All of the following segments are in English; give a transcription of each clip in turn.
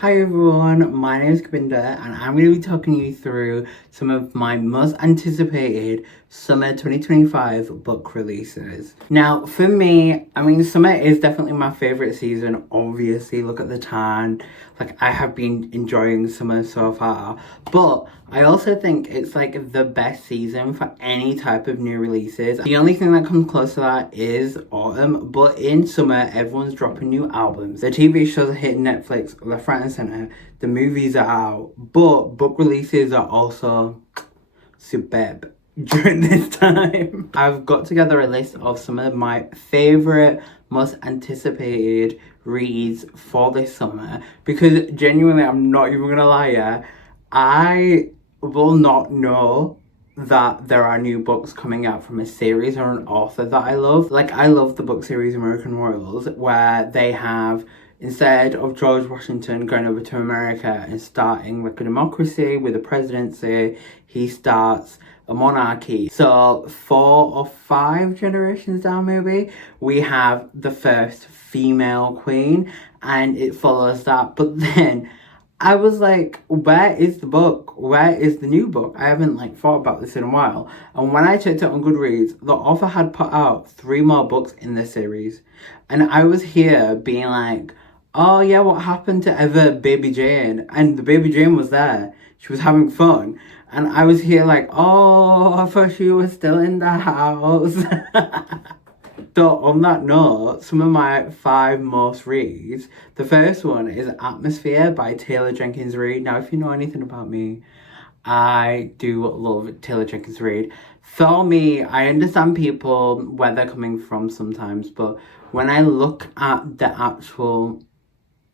Hi everyone, my name is Kabinder and I'm going to be talking you through some of my most anticipated summer 2025 book releases. Now for me, summer is definitely my favourite season, obviously. Look at the tan, I have been enjoying summer so far, but I also think it's the best season for any type of new releases. The only thing that comes close to that is autumn, but in summer everyone's dropping new albums. The TV shows are hitting Netflix left, right and centre. The movies are out, but book releases are also superb during this time. I've got together a list of some of my favourite, most anticipated reads for this summer because genuinely, I'm not even gonna lie, I will not know that there are new books coming out from a series or an author that I love. I love the book series American Royals, where they have, instead of George Washington going over to America and starting a democracy with a presidency, he starts a monarchy. So 4 or 5 generations down maybe, we have the first female queen and it follows that. But then I was like, where is the book? Where is the new book? I haven't thought about this in a while. And when I checked it on Goodreads, the author had put out 3 more books in this series. And I was here being like, oh yeah, what happened to ever Baby Jane? And the Baby Jane was there. She was having fun. And I was here oh, I thought she was still in the house. So on that note, some of my 5 most reads. The first one is Atmosphere by Taylor Jenkins Reid. Now, if you know anything about me, I do love Taylor Jenkins Reid. For me, I understand people where they're coming from sometimes, but when I look at the actual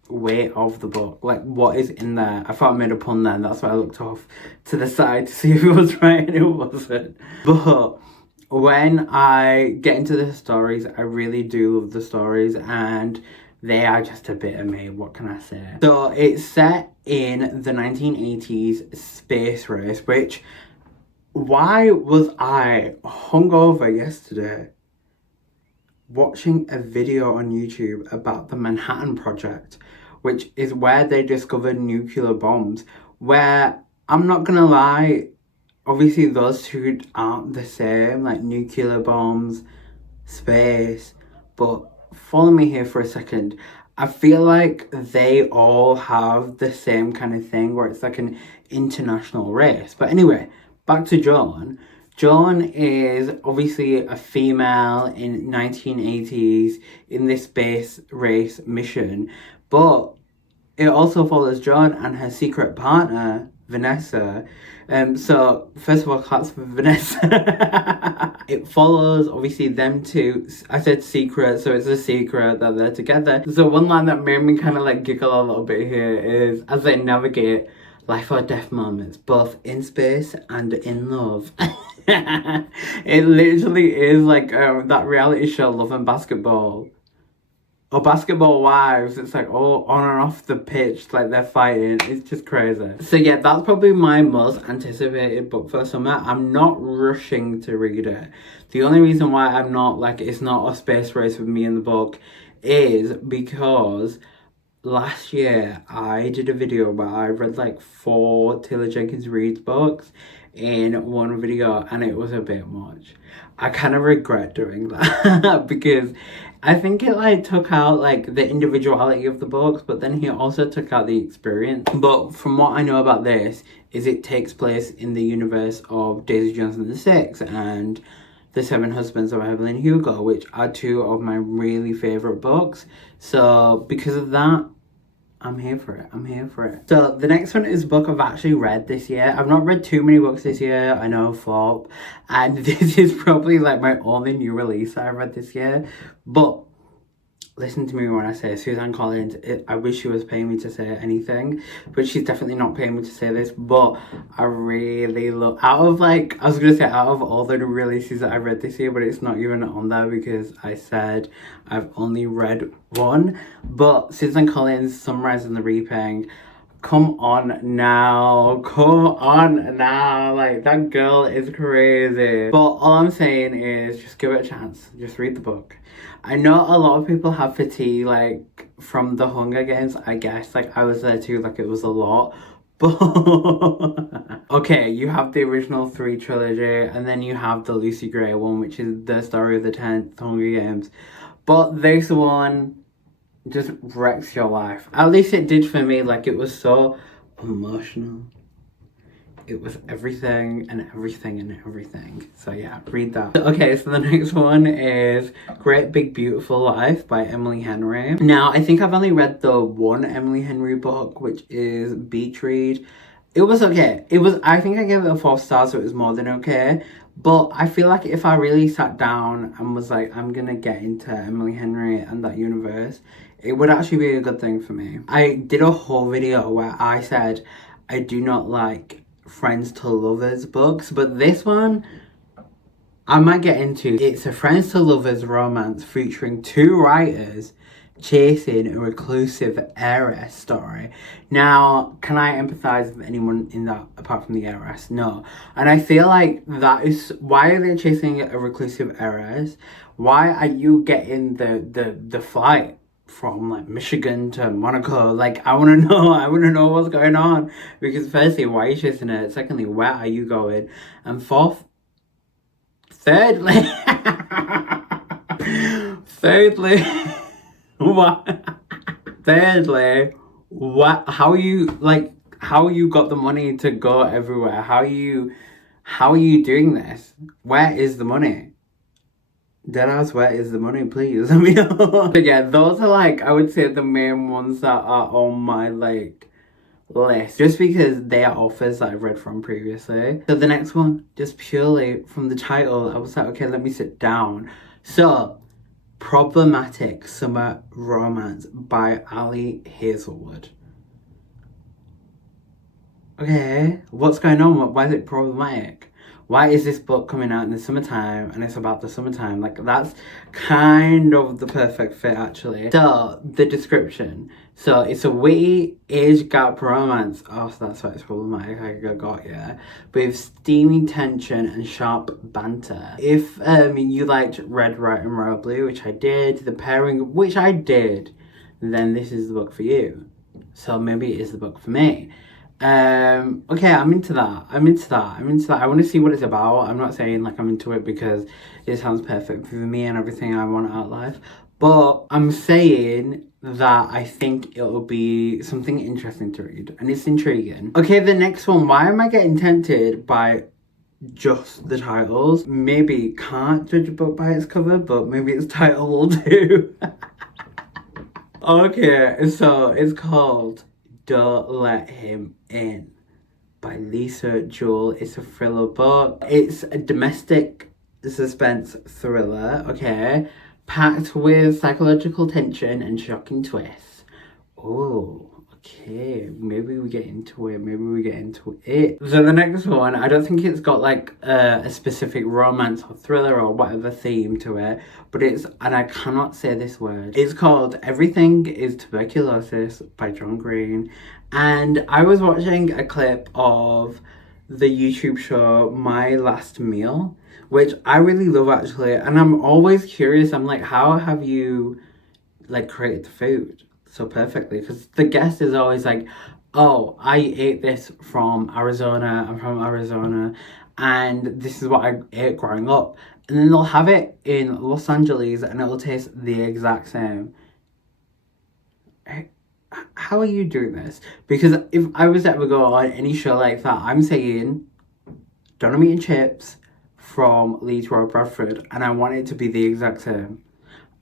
weight of the book, what is in there, I thought I made a pun there, and that's why I looked off to the side to see if it was right, and it wasn't. But when I get into the stories, I really do love the stories, and they are just a bit of me, what can I say? So it's set in the 1980s space race, which, why was I hungover yesterday watching a video on YouTube about the Manhattan Project, which is where they discovered nuclear bombs, where, I'm not gonna lie, obviously those two aren't the same, nuclear bombs, space, but follow me here for a second. I feel like they all have the same kind of thing where it's an international race. But anyway, back to Joan. Joan is obviously a female in 1980s in this space race mission, but it also follows Joan and her secret partner, Vanessa. So first of all, claps for Vanessa. It follows obviously them two. I said secret, so it's a secret that they're together. So one line that made me kind of giggle a little bit here is as they navigate life or death moments, both in space and in love. It literally is that reality show Love and Basketball. Or Basketball Wives, it's all on and off the pitch, they're fighting. It's just crazy. So yeah, that's probably my most anticipated book for summer. I'm not rushing to read it. The only reason why I'm not, it's not a space race with me in the book is because last year I did a video where I read 4 Taylor Jenkins Reid books in one video, and it was a bit much. I kind of regret doing that because I think it took out the individuality of the books, but then he also took out the experience. But from what I know about this is it takes place in the universe of Daisy Jones and the Six and The 7 Husbands of Evelyn Hugo, which are 2 of my really favourite books. So because of that, I'm here for it. I'm here for it. So the next one is a book I've actually read this year. I've not read too many books this year. I know, flop. And this is probably my only new release I've read this year. But listen to me when I say Suzanne Collins. I wish she was paying me to say anything, but she's definitely not paying me to say this. But I really love, out of I was gonna say out of all the releases that I've read this year, but it's not even on there because I said I've only read one. But Suzanne Collins' Sunrise and the Reaping, Come on now. Come on now. Like, that girl is crazy. But all I'm saying is just give it a chance. Just read the book. I know a lot of people have fatigue, like, from the Hunger Games, I guess. Like, I was there too, like, it was a lot. But, okay, you have the original 3 trilogy, and then you have the Lucy Gray one, which is the story of the 10th Hunger Games. But this one just wrecks your life. At least it did for me. Like, it was so emotional. It was everything and everything and everything. So yeah, read that. Okay, so the next one is Great Big Beautiful Life by Emily Henry. Now, I think I've only read the one Emily Henry book, which is Beach Read. It was okay. I think I gave it a 4 stars, so it was more than okay. But I feel like if I really sat down and was like, I'm gonna get into Emily Henry and that universe, it would actually be a good thing for me. I did a whole video where I said I do not like friends to lovers books, but this one I might get into. It's a friends to lovers romance featuring 2 writers chasing a reclusive heiress story. Now, can I empathize with anyone in that apart from the heiress? No. And I feel like that is why are they chasing a reclusive heiress? Why are you getting the flight from like Michigan to Monaco? Like, I want to know. I want to know what's going on, because firstly, why are you chasing it? Secondly, where are you going? And thirdly, thirdly, what? Thirdly, what? How you like? How you got the money to go everywhere? How are you doing this? Where is the money? Deadass, where is the money, please? I mean, but yeah, those are like, I would say the main ones that are on my like list, just because they are authors that I've read from previously. So the next one, just purely from the title, I was like, okay, let me sit down. So, Problematic Summer Romance by Ali Hazelwood. Okay, what's going on? Why is it problematic? Why is this book coming out in the summertime and it's about the summertime? Like, that's kind of the perfect fit, actually. So, the description. So, it's a witty age gap romance. Oh, so that's why it's problematic. I got yeah. With steamy tension and sharp banter. If you liked Red, White, and Royal Blue, which I did, the pairing, which I did, then this is the book for you. So, maybe it is the book for me. Okay, I'm into that. I want to see what it's about. I'm not saying like I'm into it because it sounds perfect for me and everything I want out of life, but I'm saying that I think it'll be something interesting to read, and it's intriguing. Okay, the next one. Why am I getting tempted by just the titles? Maybe can't judge a book by its cover, but maybe its title will do. Okay, so it's called Don't Let Him In by Lisa Jewell. It's a thriller book. It's a domestic suspense thriller, okay, packed with psychological tension and shocking twists. Oh, okay, maybe we get into it. So the next one, I don't think it's got like a specific romance or thriller or whatever theme to it, but it's, and I cannot say this word, it's called Everything is Tuberculosis by John Green. And I was watching a clip of the YouTube show My Last Meal, which I really love actually, and I'm always curious. I'm like, how have you like created the food so perfectly? Because the guest is always like, oh, I ate this from Arizona, I'm from Arizona, and this is what I ate growing up. And then they'll have it in Los Angeles and it'll taste the exact same. How are you doing this? Because if I was to ever go on any show like that, I'm saying Donut Meat and Chips from Leeds Road Bradford, and I want it to be the exact same.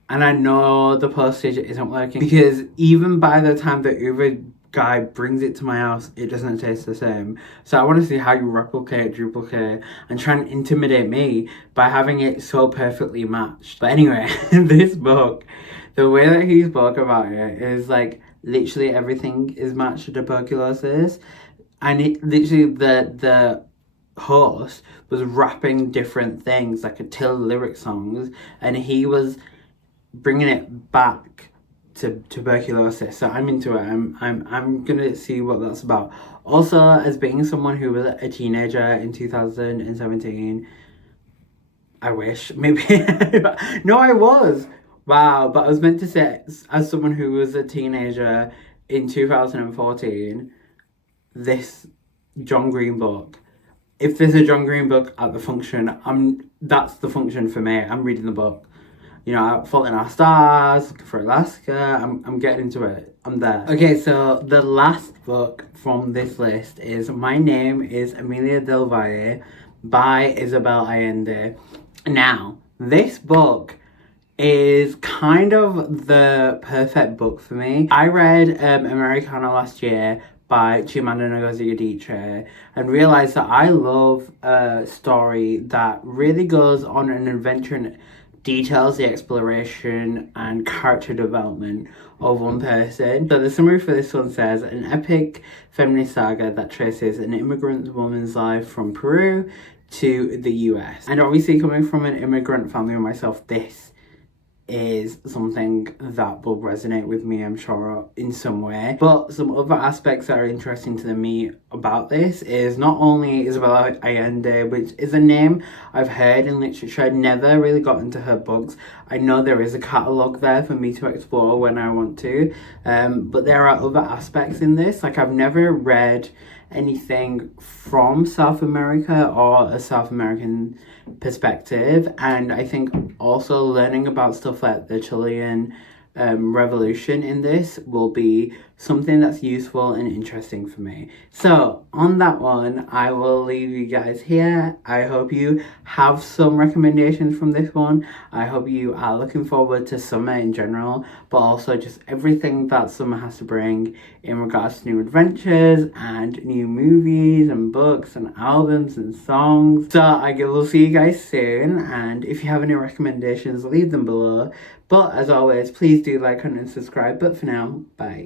And I know the postage isn't working, because even by the time the Uber guy brings it to my house, it doesn't taste the same. So I want to see how you replicate, duplicate, and try and intimidate me by having it so perfectly matched. But anyway, this book, the way that he spoke about it is like literally everything is matched to tuberculosis. And it literally, the host was rapping different things like a Till lyric songs, and he was bringing it back tuberculosis. So I'm into it. I'm gonna see what that's about. Also, as being someone who was a teenager in 2017, I wish maybe no, I was. Wow, but I was meant to say as someone who was a teenager in 2014, this John Green book. If there's a John Green book at the function, that's the function for me. I'm reading the book. You know, Fault in Our Stars, Looking for Alaska. I'm getting into it. I'm there. Okay, so the last book from this list is My Name is Amelia Del Valle by Isabel Allende. Now, this book is kind of the perfect book for me. I read Americana last year by Chimamanda Ngozi Adichie and realized that I love a story that really goes on an adventure and details the exploration and character development of one person. So the summary for this one says, an epic feminist saga that traces an immigrant woman's life from Peru to the US. And obviously coming from an immigrant family myself, this is something that will resonate with me, I'm sure, in some way. But some other aspects that are interesting to me about this is not only Isabel Allende, which is a name I've heard in literature. I've never really got into her books. I know there is a catalogue there for me to explore when I want to, but there are other aspects in this. Like, I've never read anything from South America or a South American perspective, and I think also learning about stuff like the Chilean revolution in this will be something that's useful and interesting for me. So on that one, I will leave you guys here. I hope you have some recommendations from this one. I hope you are looking forward to summer in general, but also just everything that summer has to bring in regards to new adventures and new movies and books and albums and songs. So I will see you guys soon, and if you have any recommendations, leave them below. But as always, please do like and subscribe. But for now, bye.